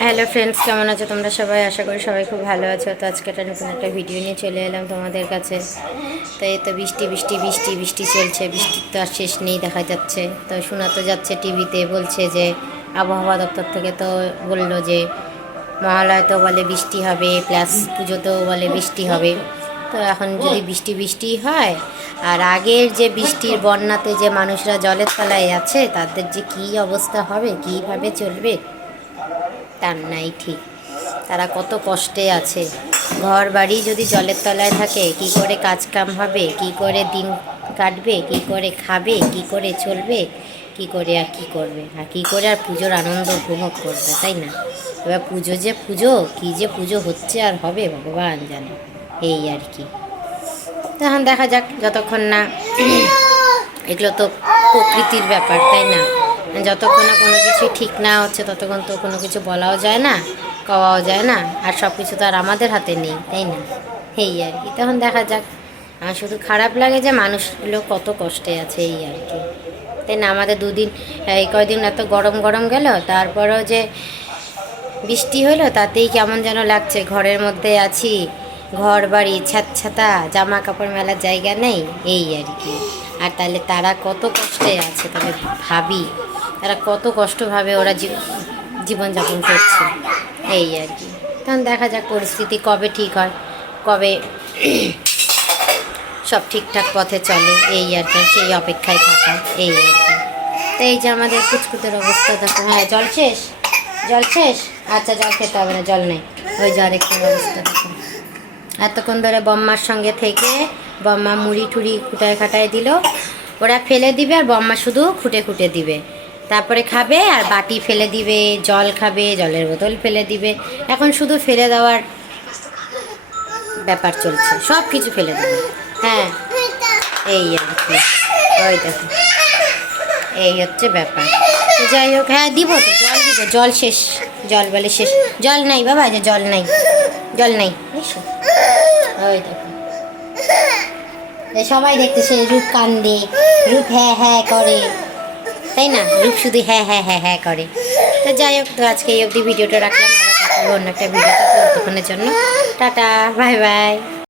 Hello friends, কেমন আছো তোমরা সবাই? আশা করি সবাই খুব ভালো আছো। তো আজকে একটা নতুন একটা ভিডিও নিয়ে চলে এলাম তোমাদের কাছে। তো এই তো বৃষ্টি বৃষ্টি বৃষ্টি বৃষ্টি চলছে, বৃষ্টির তো আর শেষ নেই দেখা যাচ্ছে। তো শোনা তো যাচ্ছে টিভিতে, বলছে যে আবহাওয়া দপ্তর থেকে তো বললো যে মহালয় তো বলে বৃষ্টি হবে, প্লাস পুজোতেও বলে বৃষ্টি হবে। তো এখন যদি বৃষ্টি বৃষ্টি হয়, আর আগের যে বৃষ্টির বন্যাতে যে মানুষরা জলের তলায় আছে তাদের যে কী অবস্থা হবে, কীভাবে চলবে তার নাই ঠিক। তারা কত কষ্টে আছে, ঘর বাড়ি যদি জলের তলায় থাকে কি করে কাজ কাম হবে, কি করে দিন কাটবে, কি করে খাবে, কি করে চলবে, কি করে আর কি করবে, আর কি করে আর পুজোর আনন্দ উপভোগ করবে, তাই না? এবার পুজো যে পুজো, কী যে পুজো হচ্ছে আর হবে ভগবান জানে। এই আর কি, তখন দেখা যাক, যতক্ষণ না এগুলো তো প্রকৃতির ব্যাপার, তাই না? যতক্ষণ না কোনো কিছু ঠিক না হচ্ছে ততক্ষণ তো কোনো কিছু বলাও যায় না, কওয়াও যায় না, আর সব কিছু তো আর আমাদের হাতে নেই, তাই না? এই আর কি, তখন দেখা যাক। আমার শুধু খারাপ লাগে যে মানুষগুলো কত কষ্টে আছে, এই আর কি, তাই না? আমাদের দুদিন, এই কয়দিন এত গরম গরম গেল, তারপরেও যে বৃষ্টি হলো তাতেই কেমন যেন লাগছে, ঘরের মধ্যে আছি, ঘর বাড়ি ছাতা, জামা কাপড় মেলার জায়গা নেই, এই আর কি। আর তাহলে তারা কত কষ্টে আছে, তবে ভাবি তারা কত কষ্টভাবে ওরা জীবনযাপন করছে, এই আর কি। তখন দেখা যাক পরিস্থিতি কবে ঠিক হয়, কবে সব ঠিকঠাক পথে চলে, এই আর কি, সেই অপেক্ষায় থাকা, এই আর কি। তো এই যে আমাদের কুচকুতের অবস্থা দেখো। হ্যাঁ, জল শেষ, জল শেষ। আচ্ছা, জল খেতে হবে না, জল নেই। ওই যে আরেকটার অবস্থা দেখো। এতক্ষণ ধরে বম্মার সঙ্গে থেকে বম্মা মুড়ি টুড়ি খুঁটায় খাটায় দিল, ওরা ফেলে দিবে আর বম্মা শুধু খুঁটে খুঁটে দিবে, তারপরে খাবে আর বাটি ফেলে দিবে, জল খাবে, জলের বোতল ফেলে দিবে। এখন শুধু ফেলে দেওয়ার ব্যাপার চলছে, সব কিছু ফেলে দেবে। হ্যাঁ, এই আর কি, ওই দেখো, এই হচ্ছে ব্যাপার। যাই হোক, হ্যাঁ দিব তো, জল দিব, জল শেষ, জল বলে শেষ, জল নাই বাবা, যে জল নাই, জল নাই, বুঝছো? ওই দেখো, সবাই দেখতেছে, রূপ কান্দে, রূপ হ্যাঁ হ্যাঁ করে, তাই না? রূপ শুধু হ্যাঁ হ্যাঁ হ্যাঁ হ্যাঁ করে। তো যাই হোক, তো আজকে এই অবধি ভিডিওটা রাখলাম, আবার দেখা হবে অন্য একটা ভিডিওটা। ততক্ষণের জন্য টাটা, বাই বাই।